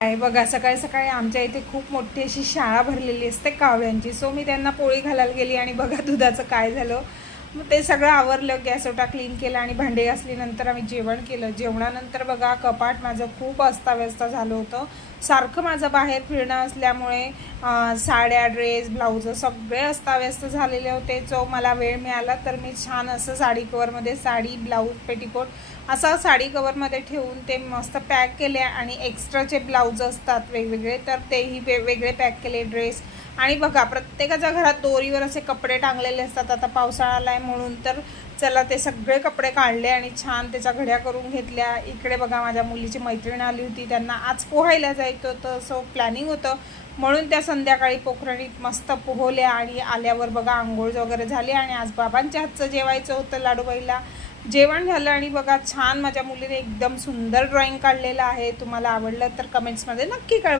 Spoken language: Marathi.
आहे बघा, सकाळी सकाळी आमच्या इथे खूप मोठी अशी शाळा भरलेली असते काव्यांची. सो मी त्यांना पोळी घालायला गेली आणि बघा दुधाचं काय झालं. मग ते सगळं आवरलं, गॅस ओटा क्लीन केला आणि भांडे घासल्यानंतर आम्ही जेवण केलं. जेवणानंतर बघा कपाट माझं खूप अस्ताव्यस्त झालं होतं. सारखं माझं बाहेर फिरणं असल्यामुळे साड्या, ड्रेस, ब्लाऊज सगळे अस्ताव्यस्त झालेले होते. जो मला वेळ मिळाला तर मी छान असं साडी कवरमध्ये साडी, ब्लाऊज, पेटीकोट असा साडी कवरमध्ये ठेवून ते मस्त पॅक केले आणि एक्स्ट्राचे ब्लाऊज असतात वेगवेगळे तर तेही वेगवेगळे पॅक केले. ड्रेस आणि बघा प्रत्येकाच्या घरात दोरीवर असे कपडे टांगलेले असतात. आता पावसाळा आला आहे म्हणून तर चला ते सगळे कपडे काढले आणि छान त्याच्या घड्या करून घेतल्या. इकडे बघा माझ्या मुलीची मैत्रीण आली होती, त्यांना आज पोहायला जायचं होतं. सो प्लॅनिंग होतं म्हणून त्या संध्याकाळी पोखरणीत मस्त पोहल्या आणि आल्यावर बघा आंघोळ वगैरे झाली आणि आज बाबांच्या हातचं जेवायचं होतं. लाडूबाईला जेवण झालं आणि बघा छान माझ्या मुलीने एकदम सुंदर ड्रॉइंग काढलेलं आहे. तुम्हाला आवडलं तर कमेंट्समध्ये नक्की कळवा.